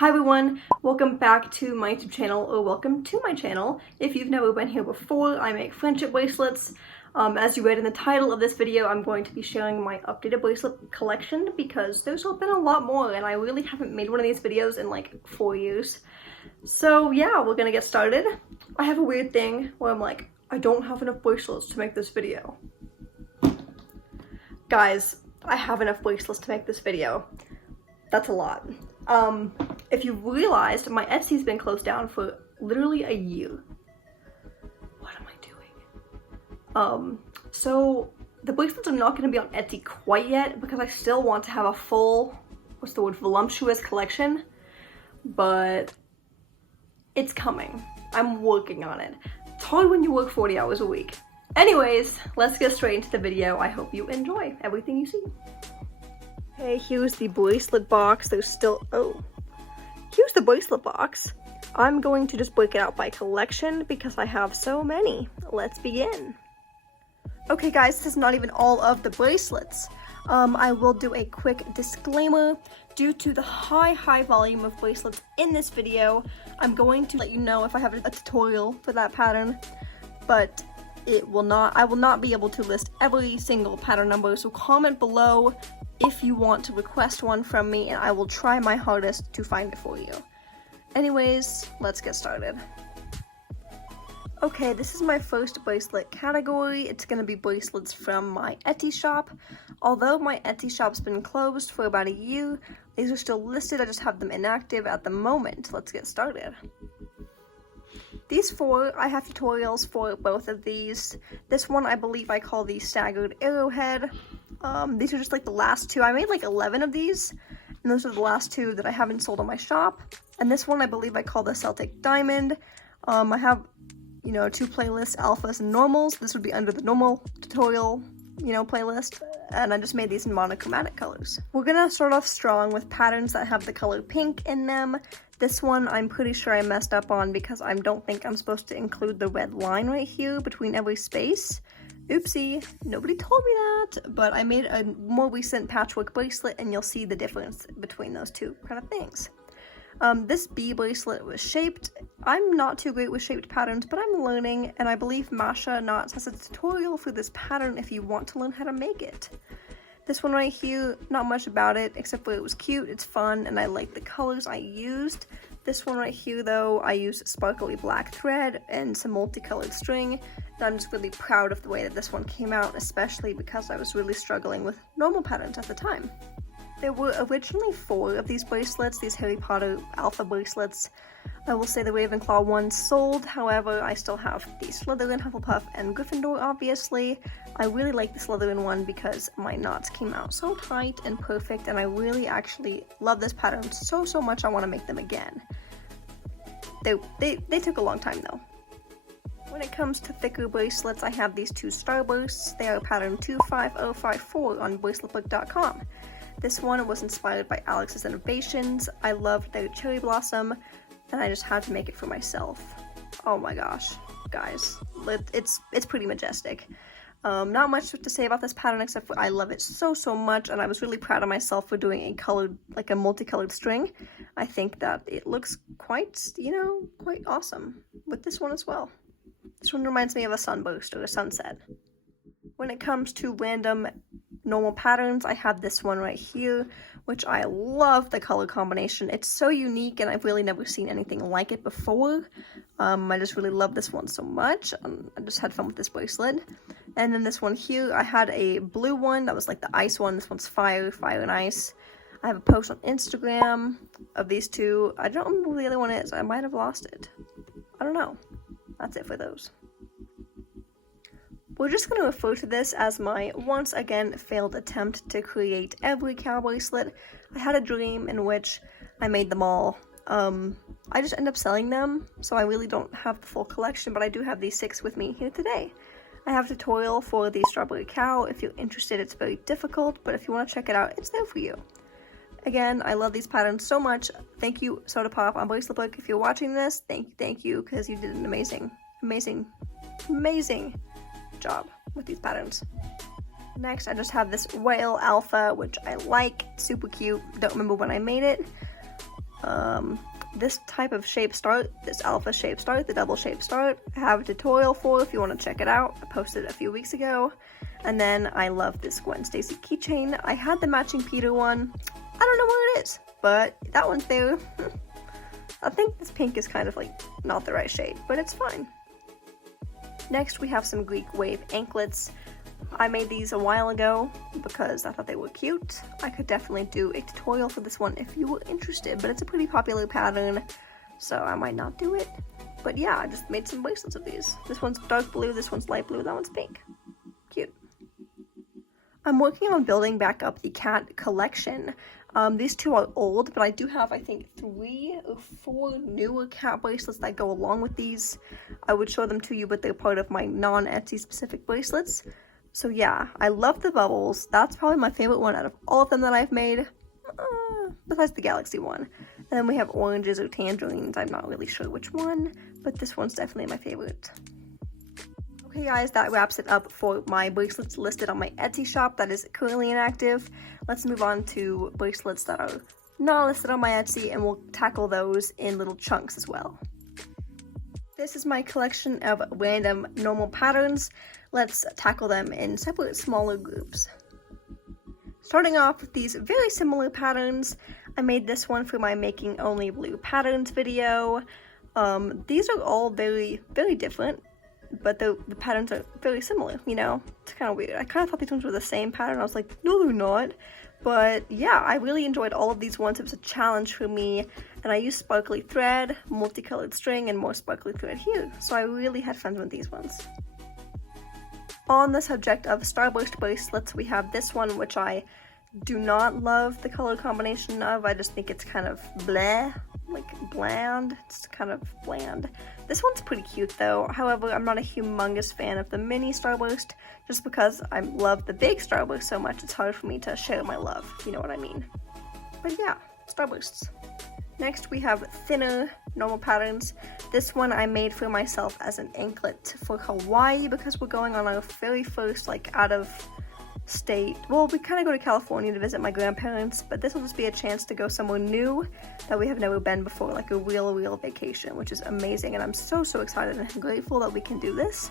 Hi everyone, welcome back to my YouTube channel, or welcome to my channel. If you've never been here before, I make friendship bracelets. As you read in the title of this video, I'm going to be sharing my updated bracelet collection because there's been a lot more and I really haven't made one of these videos in like 4 years. So yeah, we're gonna get started. I have a weird thing where I'm like, I don't have enough bracelets to make this video. Guys, I have enough bracelets to make this video. That's a lot. If you've realized, my Etsy's been closed down for literally a year. What am I doing? So the bracelets are not going to be on Etsy quite yet because I still want to have a full, voluptuous collection, but it's coming. I'm working on it. It's hard when you work 40 hours a week. Anyways, let's get straight into the video. I hope you enjoy everything you see. Okay, here's the bracelet box. Here's the bracelet box. I'm going to just break it out by collection because I have so many. Let's begin. Okay guys, this is not even all of the bracelets. I will do a quick disclaimer. Due to the high volume of bracelets in this video, I'm going to let you know if I have a tutorial for that pattern, but I will not be able to list every single pattern number, so comment below if you want to request one from me, and I will try my hardest to find it for you. Anyways, let's get started. Okay, this is my first bracelet category. It's going to be bracelets from my Etsy shop. Although my Etsy shop's been closed for about a year, these are still listed. I just have them inactive at the moment. Let's get started. These four, I have tutorials for both of these. This one, I believe I call the staggered arrowhead. These are just like the last two. I made like 11 of these, and those are the last two that I haven't sold on my shop. And this one I believe I call the Celtic Diamond. I have, two playlists, alphas and normals. This would be under the normal tutorial, playlist. And I just made these in monochromatic colors. We're gonna start off strong with patterns that have the color pink in them. This one I'm pretty sure I messed up on because I don't think I'm supposed to include the red line right here between every space. Oopsie, nobody told me that, but I made a more recent patchwork bracelet and you'll see the difference between those two kind of things. This bee bracelet was shaped. I'm not too great with shaped patterns, but I'm learning, and I believe Masha Knots has a tutorial for this pattern if you want to learn how to make it. This one right here, not much about it, except for it was cute, it's fun, and I like the colors I used. This one right here, though, I used sparkly black thread and some multicolored string, and I'm just really proud of the way that this one came out, especially because I was really struggling with normal patterns at the time. There were originally 4 of these bracelets, these Harry Potter alpha bracelets. I will say the Ravenclaw one sold, however, I still have the Slytherin, Hufflepuff, and Gryffindor, obviously. I really like the Slytherin one because my knots came out so tight and perfect, and I really actually love this pattern so much I want to make them again. They took a long time though. When it comes to thicker bracelets, I have these 2 starbursts. They are pattern 25054 on braceletbook.com. This one was inspired by Alex's Innovations. I loved their cherry blossom, and I just had to make it for myself. Oh my gosh, guys, it's pretty majestic. Not much to say about this pattern except for I love it so much, and I was really proud of myself for doing a colored, like a multicolored string. I think that it looks quite, quite awesome with this one as well. This one reminds me of a sunburst or a sunset. When it comes to random normal patterns, I have this one right here, which I love the color combination. It's so unique and I've really never seen anything like it before. I just really love this one so much. I just had fun with this bracelet. And then this one here, I had a blue one that was like the ice one. This one's fire and ice. I have a post on Instagram of these two. I don't remember who the other one is. I might have lost it. I don't know. That's it for those. We're just going to refer to this as my once again failed attempt to create every cow bracelet. I had a dream in which I made them all. I just end up selling them, so I really don't have the full collection, but I do have these 6 with me here today. I have a tutorial for the strawberry cow. If you're interested, it's very difficult, but if you want to check it out, it's there for you. Again, I love these patterns so much. Thank you, Soda Pop on Bracelet Book. If you're watching this, thank you, because you did an amazing job with these patterns. Next, I just have this whale alpha, which I like, super cute. Don't remember when I made it. This type of shape start, this alpha shape start, the double shape start, I have a tutorial for if you want to check it out. I posted it a few weeks ago. And then I love this Gwen Stacy keychain. I had the matching Peter one. I don't know where it is, but that one's there. I think this pink is kind of like not the right shade, but it's fine. Next we have some Greek wave anklets. I made these a while ago because I thought they were cute. I could definitely do a tutorial for this one if you were interested, but it's a pretty popular pattern, so I might not do it. But yeah, I just made some bracelets of these. This one's dark blue, this one's light blue, that one's pink. Cute. I'm working on building back up the cat collection. These two are old, but I do have, I think, 3 or 4 newer cat bracelets that go along with these. I would show them to you, but they're part of my non-Etsy specific bracelets. So yeah, I love the bubbles. That's probably my favorite one out of all of them that I've made, besides the galaxy one. And then we have oranges or tangerines. I'm not really sure which one, but this one's definitely my favorite. Okay guys, that wraps it up for my bracelets listed on my Etsy shop that is currently inactive. Let's move on to bracelets that are not listed on my Etsy, and we'll tackle those in little chunks as well. This is my collection of random normal patterns. Let's tackle them in separate smaller groups. Starting off with these very similar patterns, I made this one for my making only blue patterns video. These are all very, very different, but the patterns are very similar, you know? It's kind of weird. I kind of thought these ones were the same pattern. I was like, no, they're not. But yeah, I really enjoyed all of these ones. It was a challenge for me, and I used sparkly thread, multicolored string, and more sparkly thread here. So I really had fun with these ones. On the subject of starburst bracelets, we have this one, which I do not love the color combination of. I just think it's kind of bleh, like bland. It's kind of bland. This one's pretty cute though. However, I'm not a humongous fan of the mini starburst, just because I love the big starburst so much it's hard for me to share my love, you know what I mean. But yeah, starbursts. Next we have thinner normal patterns. This one I made for myself as an anklet for Hawaii because we're going on our very first like out of state. Well, we kind of go to California to visit my grandparents, but this will just be a chance to go somewhere new that we have never been before, like a real vacation, which is amazing, and I'm so excited and grateful that we can do this.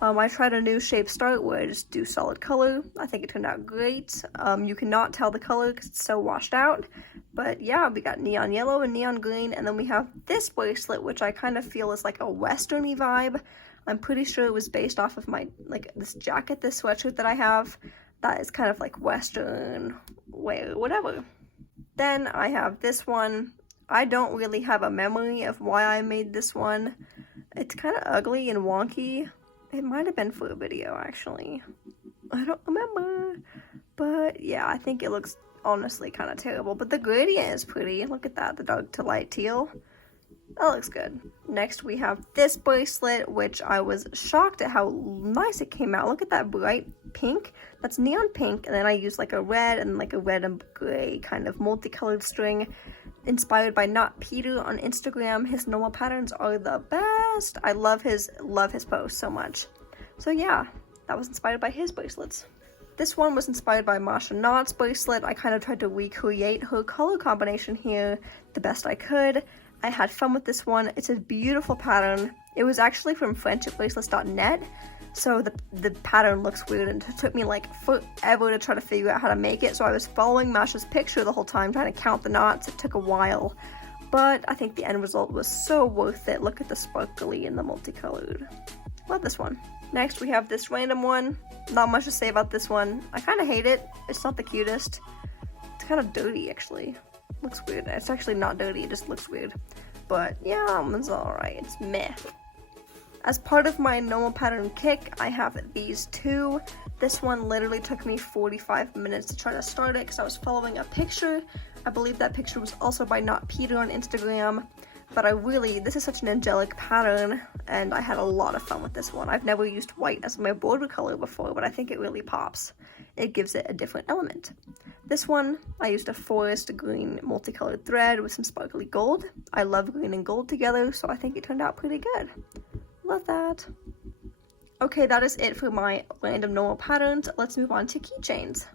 I tried a new shape start where I just do solid color. I think it turned out great. You cannot tell the color because it's so washed out, but yeah, we got neon yellow and neon green, and then we have this bracelet, which I kind of feel is like a westerny vibe. I'm pretty sure it was based off of my, like, this jacket, this sweatshirt that I have, that is kind of like western wear, whatever. Then I have this one. I don't really have a memory of why I made this one. It's kind of ugly and wonky. It might have been for a video, actually. I don't remember. But yeah, I think it looks honestly kind of terrible. But the gradient is pretty. Look at that, the dark to light teal. That looks good. Next we have this bracelet, which I was shocked at how nice it came out. Look at that bright pink. That's neon pink, and then I used like a red and like a red and gray kind of multicolored string inspired by Not Peter on Instagram. His normal patterns are the best. I love his posts so much. So yeah, that was inspired by his bracelets. This one was inspired by Masha Knott's bracelet. I kind of tried to recreate her color combination here the best I could. I had fun with this one. It's a beautiful pattern. It was actually from friendshipbracelets.net, so the pattern looks weird, and it took me like forever to try to figure out how to make it. So I was following Masha's picture the whole time, trying to count the knots. It took a while, but I think the end result was so worth it. Look at the sparkly and the multicolored. Love this one. Next we have this random one. Not much to say about this one. I kind of hate it. It's not the cutest. It's kind of dirty actually. Looks weird. It's actually not dirty, it just looks weird. But yeah, it's alright. It's meh. As part of my normal pattern kick, I have these two. This one literally took me 45 minutes to try to start it because I was following a picture. I believe that picture was also by Not Peter on Instagram. But this is such an angelic pattern, and I had a lot of fun with this one. I've never used white as my border color before, but I think it really pops. It gives it a different element. This one, I used a forest green multicolored thread with some sparkly gold. I love green and gold together, so I think it turned out pretty good. Love that. Okay, that is it for my random normal patterns. Let's move on to keychains.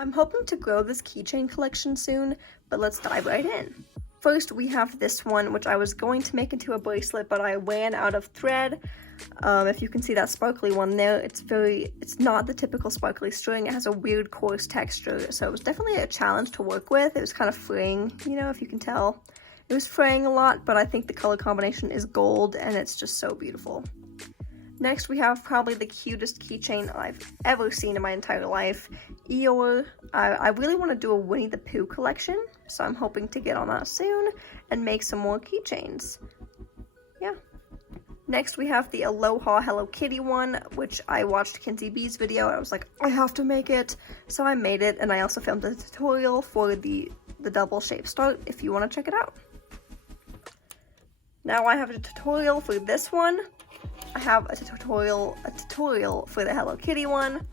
I'm hoping to grow this keychain collection soon, but let's dive right in. First, we have this one, which I was going to make into a bracelet, but I ran out of thread. If you can see that sparkly one there, it's not the typical sparkly string. It has a weird coarse texture, so it was definitely a challenge to work with. It was kind of fraying, you know, if you can tell. It was fraying a lot, but I think the color combination is gold, and it's just so beautiful. Next, we have probably the cutest keychain I've ever seen in my entire life. Eeyore. I really want to do a Winnie the Pooh collection, so I'm hoping to get on that soon and make some more keychains. Yeah. Next, we have the Aloha Hello Kitty one, which I watched Kinsey B's video. I was like, I have to make it. So I made it, and I also filmed a tutorial for the double shape start if you want to check it out. Now I have a tutorial for this one. I have a tutorial for the Hello Kitty one,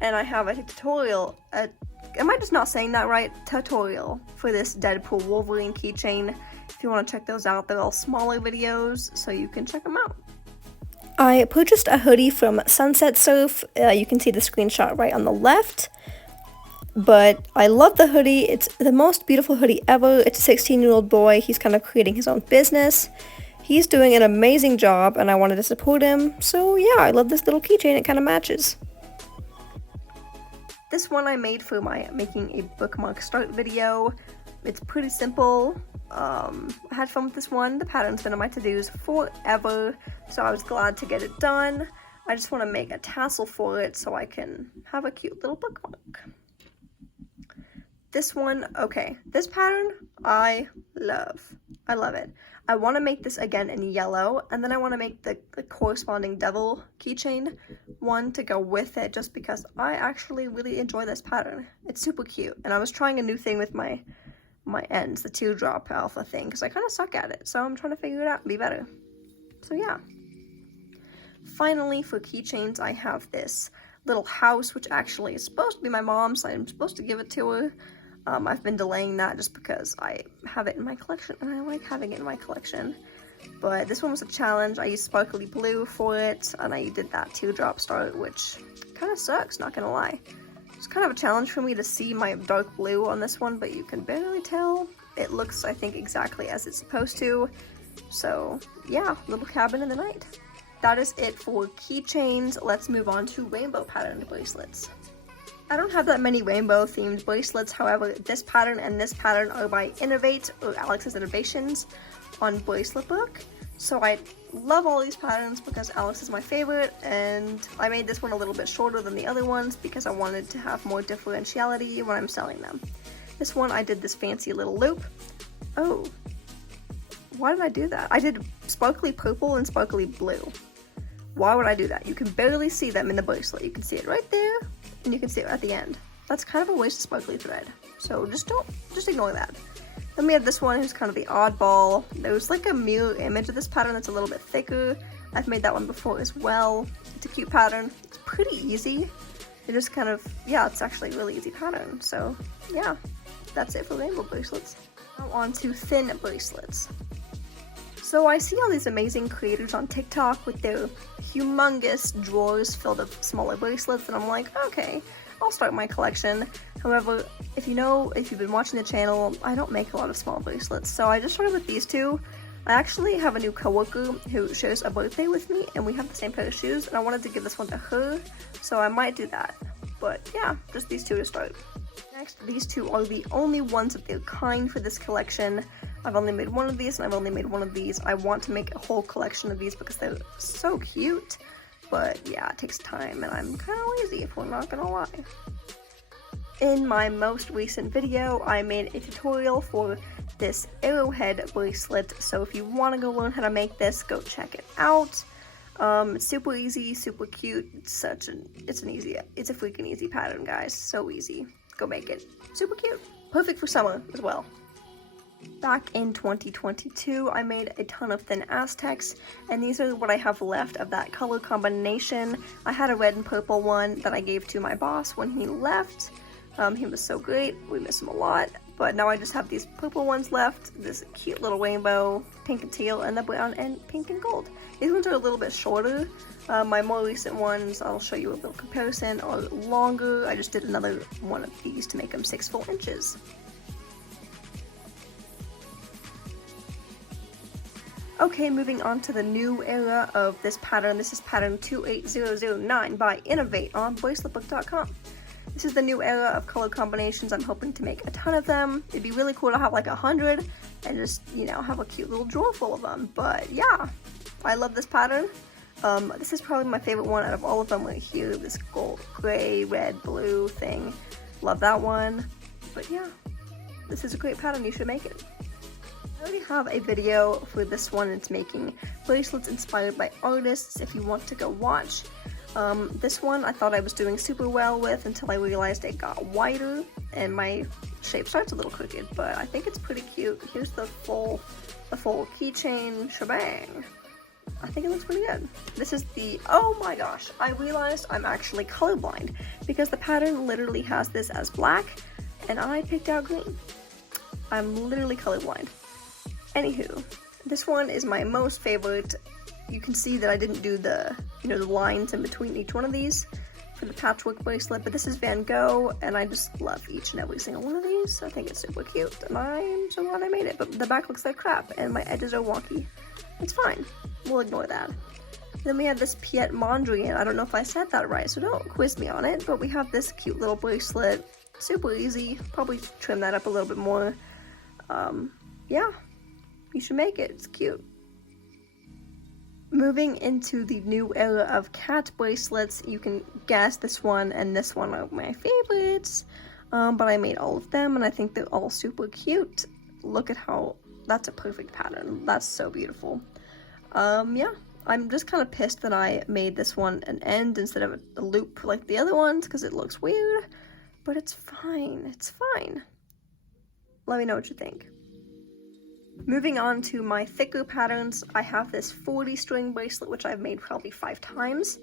and I have a tutorial, am I just not saying that right? Tutorial for this Deadpool Wolverine keychain. If you want to check those out, they're all smaller videos, so you can check them out. I purchased a hoodie from Sunset Surf. You can see the screenshot right on the left. But I love the hoodie. It's the most beautiful hoodie ever. It's a 16-year-old boy. He's kind of creating his own business. He's doing an amazing job, and I wanted to support him. So yeah, I love this little keychain. It kind of matches. This one I made for my making a bookmark start video. It's pretty simple. I had fun with this one. The pattern's been on my to-dos forever, so I was glad to get it done. I just want to make a tassel for it so I can have a cute little bookmark. This one, okay, this pattern, I love. I love it. I want to make this again in yellow, and then I want to make the corresponding devil keychain one to go with it, just because I actually really enjoy this pattern. It's super cute, and I was trying a new thing with my ends, the teardrop alpha thing, because I kind of suck at it, so I'm trying to figure it out and be better. So yeah. Finally, for keychains, I have this little house, which actually is supposed to be my mom's, so I'm supposed to give it to her. I've been delaying that just because I have it in my collection, and I like having it in my collection. But this one was a challenge. I used sparkly blue for it, and I did that teardrop start, which kind of sucks, not gonna lie. It's kind of a challenge for me to see my dark blue on this one, but you can barely tell. It looks, I think, exactly as it's supposed to. So yeah, little cabin in the night. That is it for keychains. Let's move on to rainbow patterned bracelets. I don't have that many rainbow themed bracelets, however, this pattern and this pattern are by Innovate, or Alex's Innovations, on Bracelet Book. So I love all these patterns because Alex is my favorite, and I made this one a little bit shorter than the other ones because I wanted to have more differentiality when I'm selling them. This one I did this fancy little loop. Oh, why did I do that? I did sparkly purple and sparkly blue. Why would I do that? You can barely see them in the bracelet. You can see it right there, and you can see it at the end. That's kind of a waste of sparkly thread. So just ignore that. Then we have this one who's kind of the oddball. There's like a mirror image of this pattern that's a little bit thicker. I've made that one before as well. It's a cute pattern. It's pretty easy. It just kind of, yeah, it's actually a really easy pattern. So yeah, that's it for rainbow bracelets. Now on to thin bracelets. So I see all these amazing creators on TikTok with their humongous drawers filled of smaller bracelets, and I'm like, okay, I'll start my collection. However, if you've been watching the channel, I don't make a lot of small bracelets, so I just started with these two. I actually have a new coworker who shares a birthday with me, and we have the same pair of shoes, and I wanted to give this one to her, so I might do that. But yeah, just these two to start. Next, these two are the only ones of their kind for this collection. I've only made one of these, and I've only made one of these. I want to make a whole collection of these because they're so cute, but yeah, it takes time, and I'm kind of lazy, if we're not gonna lie. In my most recent video, I made a tutorial for this arrowhead bracelet, so if you want to go learn how to make this, go check it out. It's super easy, super cute. It's a freaking easy pattern, guys. So easy. Go make it. Super cute. Perfect for summer as well. Back in 2022, I made a ton of thin Aztecs, and these are what I have left of that color combination. I had a red and purple one that I gave to my boss when he left. He was so great, we miss him a lot, but now I just have these purple ones left, this cute little rainbow, pink and teal, and the brown and pink and gold. These ones are a little bit shorter. My more recent ones, I'll show you a little comparison, are longer. I just did another one of these to make them 6 full inches. Okay, moving on to the new era of this pattern. This is pattern 28009 by Innovate on braceletbook.com. This is the new era of color combinations. I'm hoping to make a ton of them. It'd be really cool to have like 100 and just, you know, have a cute little drawer full of them. But yeah, I love this pattern. This is probably my favorite one out of all of them right here. This gold, gray, red, blue thing. Love that one. But yeah, this is a great pattern. You should make it. I already have a video for this one. It's making bracelets inspired by artists if you want to go watch. This one I thought I was doing super well with until I realized it got wider and my shape starts a little crooked, but I think it's pretty cute. Here's the full keychain shebang. I think it looks pretty good. This is the, oh my gosh, I realized I'm actually colorblind because the pattern literally has this as black and I picked out green. I'm literally colorblind. Anywho, this one is my most favorite. You can see that I didn't do the, the lines in between each one of these for the patchwork bracelet, but this is Van Gogh, and I just love each and every single one of these. I think it's super cute, and I'm so glad I made it, but the back looks like crap, and my edges are wonky. It's fine. We'll ignore that. Then we have this Piet Mondrian. I don't know if I said that right, so don't quiz me on it, but we have this cute little bracelet. Super easy. Probably trim that up a little bit more. Yeah. You should make it. It's cute. Moving into the new era of cat bracelets, you can guess this one and this one are my favorites, but I made all of them and I think they're all super cute. Look at how, that's a perfect pattern. That's so beautiful. Yeah, I'm just kind of pissed that I made this one an end instead of a loop like the other ones because it looks weird, but it's fine. It's fine. Let me know what you think. Moving on to my thicker patterns, I have this 40 string bracelet, which I've made probably 5 times.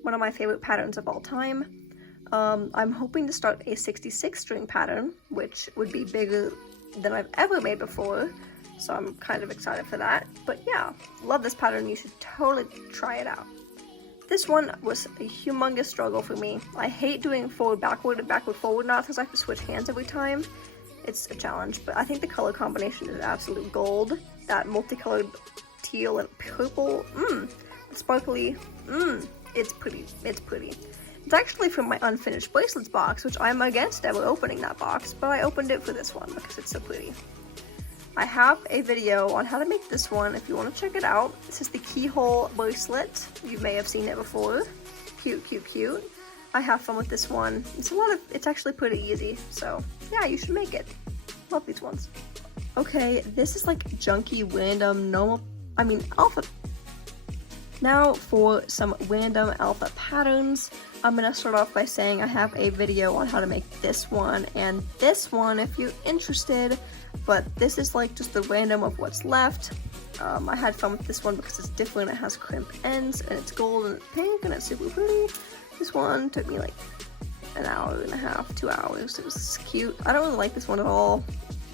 One of my favorite patterns of all time. I'm hoping to start a 66 string pattern, which would be bigger than I've ever made before. So I'm kind of excited for that. But yeah, love this pattern. You should totally try it out. This one was a humongous struggle for me. I hate doing forward, backward, and backward, forward knots because I have to switch hands every time. It's a challenge, but I think the color combination is absolute gold. That multicolored teal and purple, sparkly, it's pretty, it's pretty. It's actually from my unfinished bracelets box, which I'm against ever opening that box, but I opened it for this one because it's so pretty. I have a video on how to make this one if you want to check it out. This is the keyhole bracelet. You may have seen it before. Cute, cute, cute. I have fun with this one. It's actually pretty easy, so yeah, you should make it. Love these ones. Okay, this is like junky, random, alpha. Now for some random alpha patterns. I'm gonna start off by saying I have a video on how to make this one and this one if you're interested, but this is like just the random of what's left. I had fun with this one because it's different. It has crimp ends and it's gold and pink and it's super pretty. This one took me like an hour and a half, 2 hours. It was cute. I don't really like this one at all.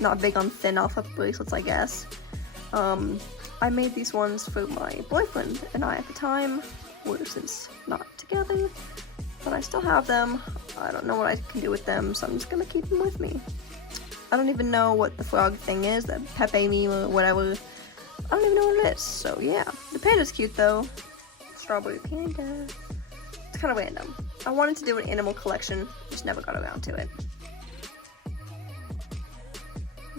Not big on thin alpha bracelets, I guess. I made these ones for my boyfriend and I at the time. We're since not together, but I still have them. I don't know what I can do with them, so I'm just gonna keep them with me. I don't even know what the frog thing is, the Pepe meme or whatever. I don't even know what it is, so yeah. The panda's cute though. Strawberry panda. It's kind of random. I wanted to do an animal collection, just never got around to it.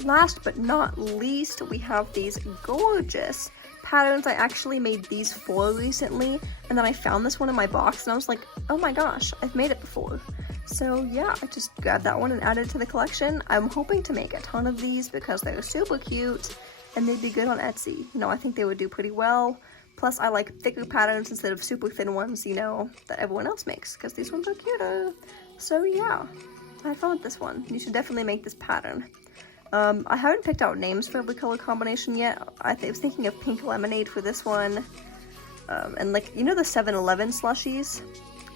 Last but not least, we have these gorgeous patterns. I actually made these 4 recently, and then I found this one in my box, and I was like, oh my gosh, I've made it before. So yeah, I just grabbed that one and added it to the collection. I'm hoping to make a ton of these because they're super cute, and they'd be good on Etsy. You know, I think they would do pretty well. Plus, I like thicker patterns instead of super thin ones, you know, that everyone else makes, because these ones are cuter. So yeah, I had fun with this one. You should definitely make this pattern. I haven't picked out names for every color combination yet. I was thinking of pink lemonade for this one. And like, you know the 7-Eleven slushies?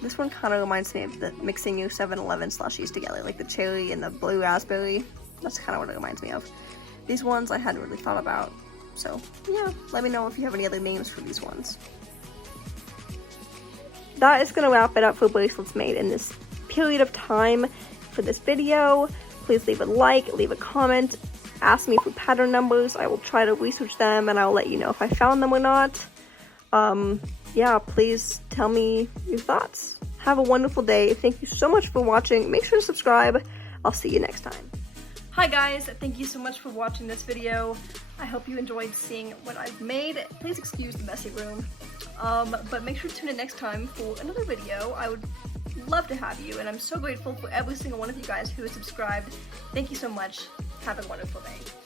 This one kind of reminds me of the mixing your 7-Eleven slushies together, like the cherry and the blue raspberry. That's kind of what it reminds me of. These ones I hadn't really thought about. So yeah, let me know if you have any other names for these ones. That is going to wrap it up for bracelets made in this period of time for this video. Please leave a like, leave a comment, ask me for pattern numbers. I will try to research them and I'll let you know if I found them or not. Yeah, please tell me your thoughts. Have a wonderful day. Thank you so much for watching. Make sure to subscribe. I'll see you next time. Hi guys, thank you so much for watching this video. I hope you enjoyed seeing what I've made. Please excuse the messy room. But make sure to tune in next time for another video. I would love to have you, and I'm so grateful for every single one of you guys who has subscribed. Thank you so much. Have a wonderful day.